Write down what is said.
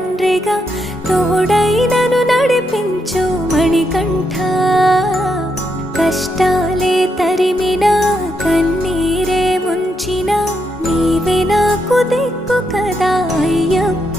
తండ్రిగా తోడై నన్ను నడిపించు మణికంఠ. కష్టాలే తరిమినా కన్నీరే ముంచిన నీవే నాకు దిక్కు కదా అయ్యప్ప.